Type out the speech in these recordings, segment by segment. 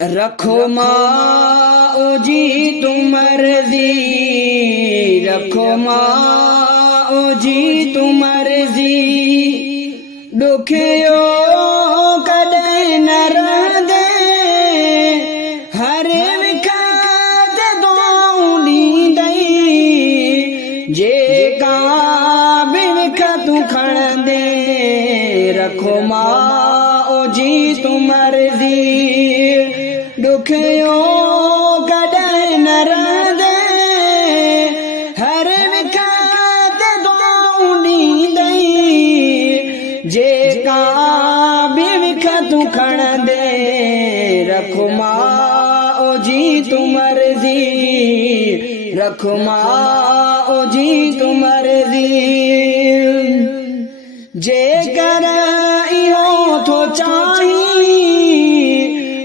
रखो माओ जी तुम मर्जी, रखो माओ जी तुम मर्जी, दुखियो कॾहिं न रहंदे, हर विखात दुआऊं ॾींदई, जेका बि विख तूं खणंदे, रखो माओ जी तुम मर्जी, दुखियो कॾहिं न रहंदे, हर विखात दुआऊं ॾींदई, जेका बि विख तूं खणंदे, रखो माओ जी तुम मर्जी, रखो माओ जी तुम मर्जी, जेकर इहो थो चाहीं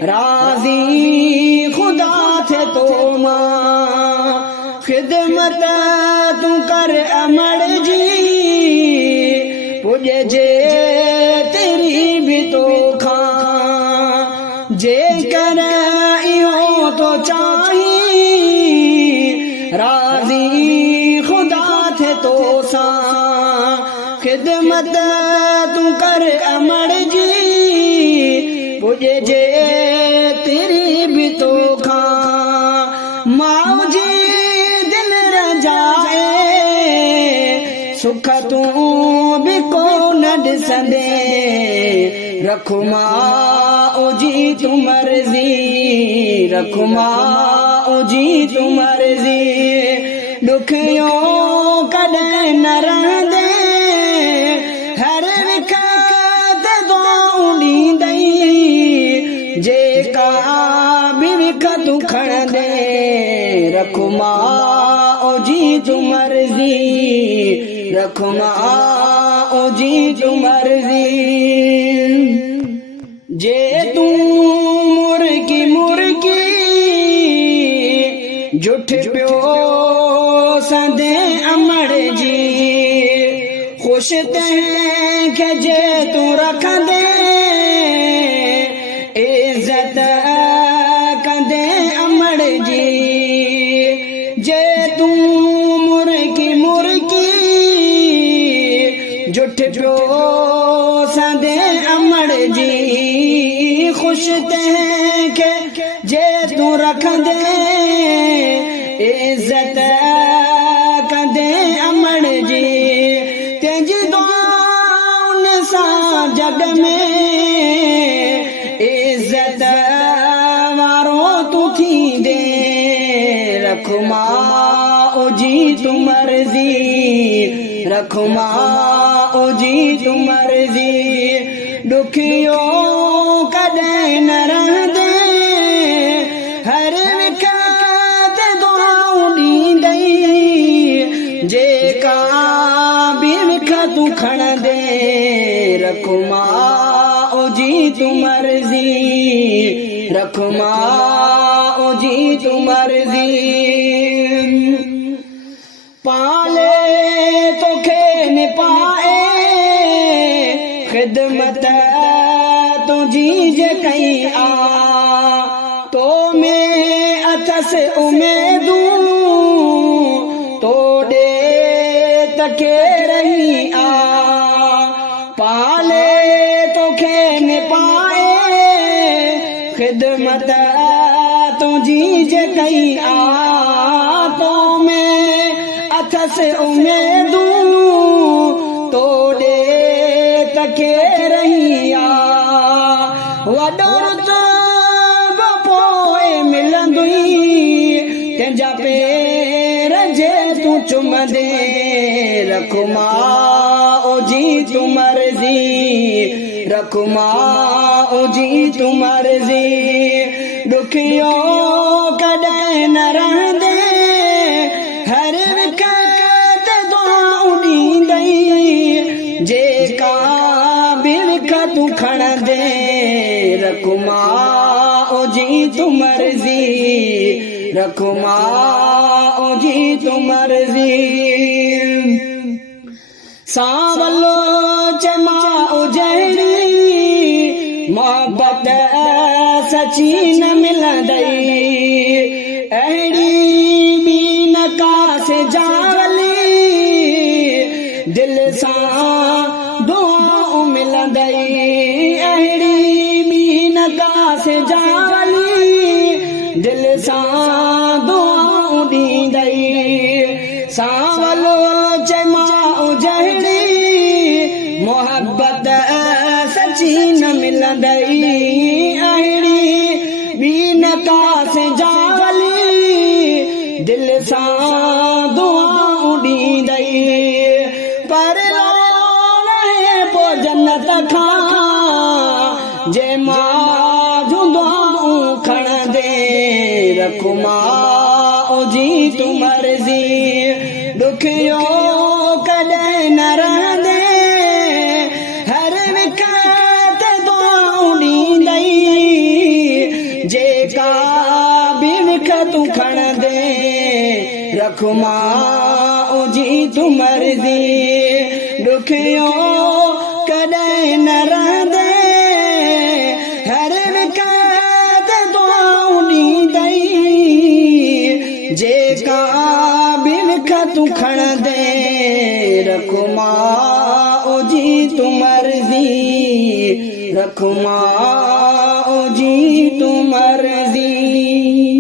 राज़ी खुदा थे तो मां, ख़िदमत तूं कर अमड़ जी, पुॼजे तेरी बि तोखां, जेकर इहो थो चाहीं राज़ी खुदा थे तो सां, ख़िदमत तूं कर अमड़ जी, पुॼजे तेरी बि तोखां, माउ जी दिल रजाए, सुख तूं बि कोन ॾिसंदे, रखो माओ जी तुम मर्जी, रखो माओ जी तुम मर्जी, दुखियो कॾहिं न रहंदे, हर विखात दुआऊं ॾींदई, जेका बि विख तूं खणंदे, रखो माओ जी तुम मर्जी, रखो माओ जी तुम मर्जी, जे तूं मुर्गी मुर्गी जुठ पियो संदे अमड़ जी, ख़ुशि तंहिंखे जे तूं रखंदे, इज़त कंदे अमड़ जी, जे तूं मुर्गी मुर्गी जुठ पियो संदे अमड़ जी, ख़ुशि तंहिंखे जे तूं रखंदे, इज़त कंदे अमड़ जी, तंहिंजी दुआउनि सां जग में इज़त वारो तूं थींदे, रखो माओ जी तुम मर्जी, रखो माओ जी तुम मर्जी, दुखियो कॾहिं न रहंदे, हर विखात दुआऊं ॾींदई, जेका बि विख तूं खणंदे, रखो माओ जी तुम मर्जी, रखो माओ जी तुम मर्जी, पाले तोखे निपाए, ख़िदमत तुंहिंजी जे कई आ, तो में अथसि उमेदूं, तोॾे तके रही आ, पाले तोखे निपाए, ख़िदमत तुंहिंजी जे कई आ, तो में अथसि उमेदूं, तोॾे तके रही आ, वॾो रुतबो पोइ मिलंदुई, तंहिंजा पेर जे तूं चुमंदे, रखो माओ जी तुम मर्जी, रखो माओ जी तुम मर्जी, दुखियो कॾहिं न रहंदे, हर विखात दुआऊं ॾींदई, जेका बि विख तूं खणंदे, रखो माओ जी तुम मर्जी, रखो माओ जी तुम मर्जी, सांवलो चमा उजड़ी मोहब्बत सची न मिलंदई अहिड़ी बि न कासे जावली दिल सां दुआऊं मिलंदई अहिड़ी बि न कासे जावली दिल सां दुआऊं ॾींदई सांवलो चमाओ जहिड़ी मोहब्बत सची न मिलंदई अहिड़ी बि न कासे जावली दिल सां दुआऊं ॾींदई पर पो जन्नत खां जे मां जूं दुआऊं खणंदे रखुमा जी तूं मर्ज़ी ॾुखियो कॾहिं न रहंदे हर विखत दुआऊं ॾींदई जेका बि विख तूं खणंदे रखुमा जी तूं मर्ज़ी ॾुखियो कॾहिं न रहंदे हर विखत दुआऊं ॾींदई जेका बि विख तूं खणंदे रखुमा जी तूं मर्ज़ी रखुमा जी तूं मर्ज़ी।